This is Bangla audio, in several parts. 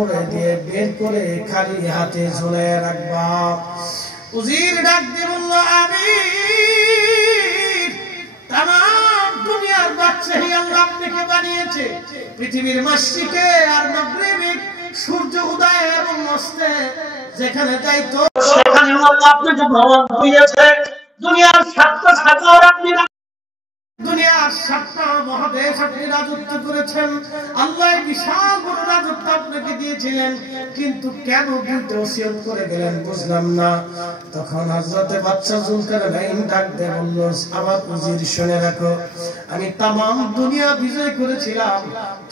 দিয়ে বের করে খালি হাতে ঝুলিয়ে রাখবা। উজির ডাক দিয়ে বলল, আমির, তামাম দুনিয়ার বাদশাহী আল্লাহ আপনাকে বানিয়েছে। পৃথিবীর মাশরিকে আর মাগরিবে সূর্য উদয় এবং অস্তে যেখানে যাইতো সেখানে আল্লাহ আপনাকে ভ্রমণ করিয়েছে। দুনিয়ার সাতটা সাগর আপনি, দুনিয়ার সাতটা মহাদেশ আপনি রাজত্ব করেছেন। আল্লাহ বিশাল বড় রাজত্ব আপনাকে দিয়েছিলেন, কিন্তু কেন দুটো ওসিয়ত করে গেলেন বুঝলাম না। তখন হযরতে বাদশা যুলকারনাইন ডাক দিয়ে বলল, আমার উজির শুনে রাখো, আমি তামাম দুনিয়া বিজয় করেছিলাম,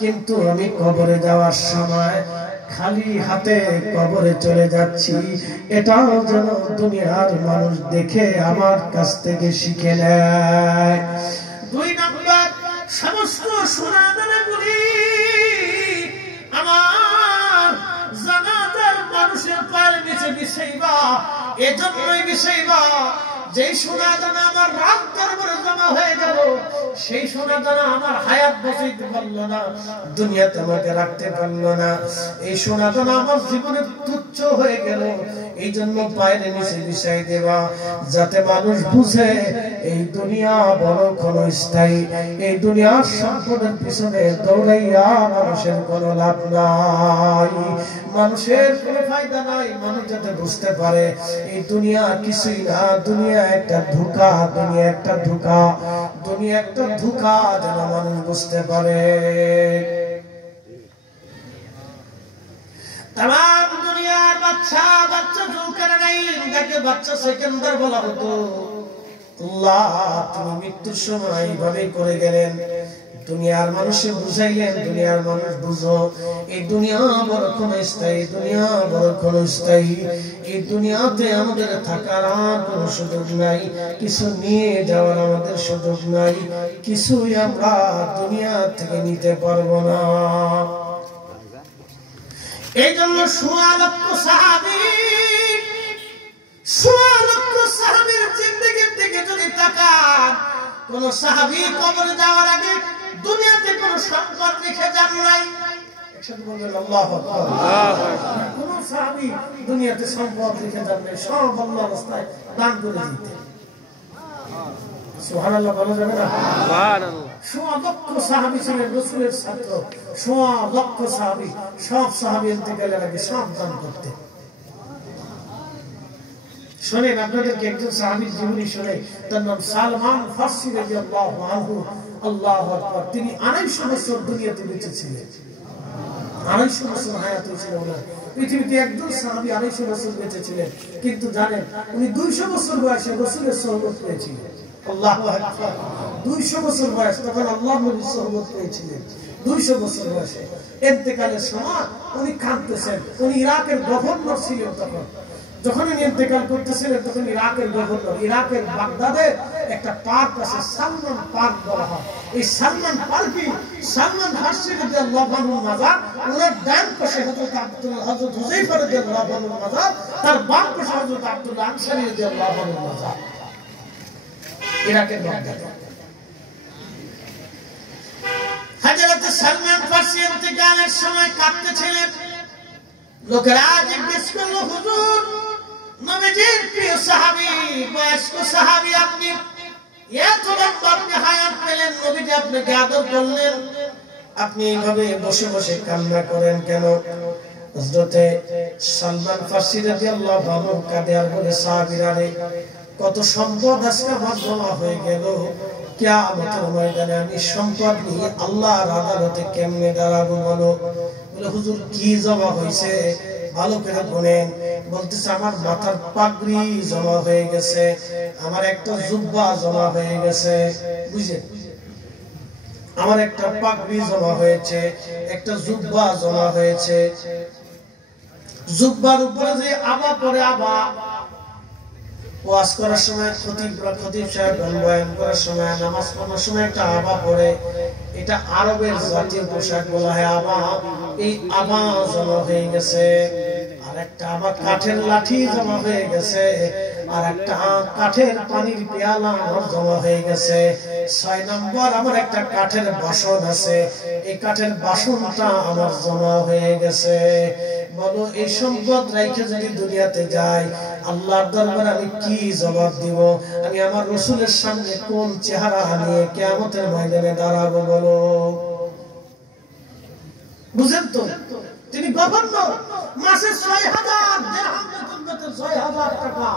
কিন্তু আমি কবরে যাওয়ার সময় খালি হাতে কবরে চলে যাচ্ছি। এটাও যেন দুনিয়ার মানুষ দেখে আমার কাছ থেকে শিখে নেয়। দুই নাম্বার, সমস্ত সোনা দানাগুলি আমার জানাজার মানুষের পায়ের নিচে বিছাইবা। এজন্যই বিছাইবা যেই সোনা দানা আমার রাত দরবারে জমা হয়ে গেল, সেই সোনা দানা আমার হায়াত বাঁচাইতে পারলো না, দুনিয়াতে আমাকে রাখতে পারলো না। এই সোনা দানা আমার জীবনে তুচ্ছ হয়ে গেল, এই জন্য পায়ের নিচে বিছাই দেবা, যাতে মানুষ বুঝে এই দুনিয়া বড় ক্ষণস্থায়ী। এই দুনিয়ার সম্পদের পিছনে দৌড়াইয়া মানুষের কোনো লাভ নাই, মানুষের কোনো ফায়দা নাই। মানুষ যাতে বুঝতে পারে এই দুনিয়া কিছুই না, দুনিয়া একটা ধোঁকা, দুনিয়া একটা ধোঁকা, দুনিয়া একটা ধোঁকা, যেন মানুষ বুঝতে পারে। তামাম দুনিয়ার বাদশা যুলকারনাইন, যাকে বাদশা সেকেন্দার বলা হতো, আল্লাহ তুমি মৃত্যুর সময় এইভাবে করে গেলেন। দুনিয়ার মানুষে বুঝাইলেন, দুনিয়ার মানুষ বুঝো, এই দুনিয়া বড় ক্ষণস্থায়ী, দুনিয়া বড় ক্ষণস্থায়ী। এই দুনিয়াতে আমাদের থাকার আর কোনো সুযোগ নাই, কিছু নিয়ে যাওয়ার আমাদের সুযোগ নাই, কিছুই আমরা দুনিয়া থেকে নিতে পারবো না। এই জন্য সোয়া লক্ষ সাহাবীর জিন্দেগির দিকে যদি তাকান, কোন সাহাবী কবরে যাওয়ার আগে দুনিয়াতে কোন সম্পদ রেখে যান নাই। একসাথে বলবেন আল্লাহু আকবার। কোন সাহাবী দুনিয়াতে সম্পদ রেখে যান নাই, সব আল্লাহর রাস্তায় দান করে দিতেন। সুবহানাল্লাহ বলা যাবে না? সুবহানাল্লাহ। সোয়া লক্ষ সাহাবী ছিলেন রাসূলের ছাত্র, সোয়া লক্ষ সাহাবী, সব সাহাবী ইন্তেকালের আগে সব দান করতেন। শোনেন, আপনাদেরকে একজন সাহাবীর জীবনী শোনে, তার নাম সালমান ফারসি রাদিয়াল্লাহু আনহু। আল্লাহু আকবার। তিনি 250 বছর দুনিয়াতে বেঁচে ছিলেন, 250 বছর হায়াত হয়েছিল ওনার। পৃথিবীতে একজন সাহাবী 250 বছর বেঁচে ছিলেন, কিন্তু জানেন উনি 200 বছর বয়সে রাসূলের সোহবত পেয়েছিলেন। আল্লাহু আকবার। 200 বছর বয়স, তখন আল্লাহর নবীর সোহবত পেয়েছিলেন 200 বছর বয়সে। ইন্তেকালের সময় উনি কাঁদতেছেন। উনি ইরাকের গভর্নর ছিলেন তখন। যখন উনি ইন্তেকাল করতেছিলেন তখন ইরাকের গভর্নর, ইরাকের বাগদাদে একটা পার্ক আছে, সালমান পার্ক বলা হয়। এই সালমান পার্কে সালমান ফারসি রাদিয়াল্লাহু আনহু মাজার, ওনার ডান পাশে হযরত হুযায়ফা রাদিয়াল্লাহু আনহু মাজার, তার বাম পাশে হযরত আব্দুল্লাহ আনসারী রাদিয়াল্লাহু আনহু মাজার, ইরাকের বাগদাদে। হযরত সালমান ফারসি ইন্তেকালের সময় কাঁদতেছিলেন। লোকেরা জিজ্ঞেস করলো, হুজুর, নবীজির প্রিয় সাহাবী, বয়স্ক সাহাবী, আপনি এত লম্বা আপনি হায়াত পেলেন, নবীজি আপনাকে আদর করলেন, আপনি এইভাবে বসে বসে কান্না করেন কেন? হযরতে সালমান ফারসি রাদিয়াল্লাহু আনহু কাঁদে আর বলে, সাহাবীরা রে, কত সম্পদ আজকে আমার জমা হয়ে গেল, কিয়ামতের ময়দানে আমি সম্পদ নিয়ে আল্লাহর আদালতে কেমনে দাঁড়াবো বলো? বলে, হুজুর কি জমা হয়েছে ভালো করে বলেন। বলতেছে, আমার মাথার পাগড়ি জমা হয়ে গেছে, আমার একটা জুব্বা জমা হয়ে গেছে। বুঝলেন? আমার একটা পাগড়ি জমা হয়েছে, একটা জুব্বা জমা হয়েছে। জুব্বার উপরে যে আবা পরে, আবা ওয়াজ করার সময় খতিব সাহেব বয়ান করার সময়, নামাজ পড়ার সময় একটা আবা পরে, এটা আরবের জাতীয় পোশাক বলা হয় আবা। এই আবা জমা হয়ে গেছে। আর একটা আবা কাঠের লাঠি জমা হয়ে গেছে। আর একটা কাঠের পানির পেয়ালা আমার জমা হয়ে গেছে। 6 নম্বর আমার একটা কাঠের বাসন আছে, এই কাঠের বাসনটা আমার জমা হয়ে গেছে। বলো এই সম্পদ রাইখে যদি দুনিয়াতে যাই, আল্লাহর দরবারে আমি কি জবাব দিব? আমি আমার রাসূলের সামনে কোন চেহারা নিয়ে কিয়ামতের ময়দানে দাঁড়াবো? বলো, বুঝেন তো? তিনি গভর্নর, মাসে 6000 দিরহাম বেতন পেতেন, 6000 টাকা।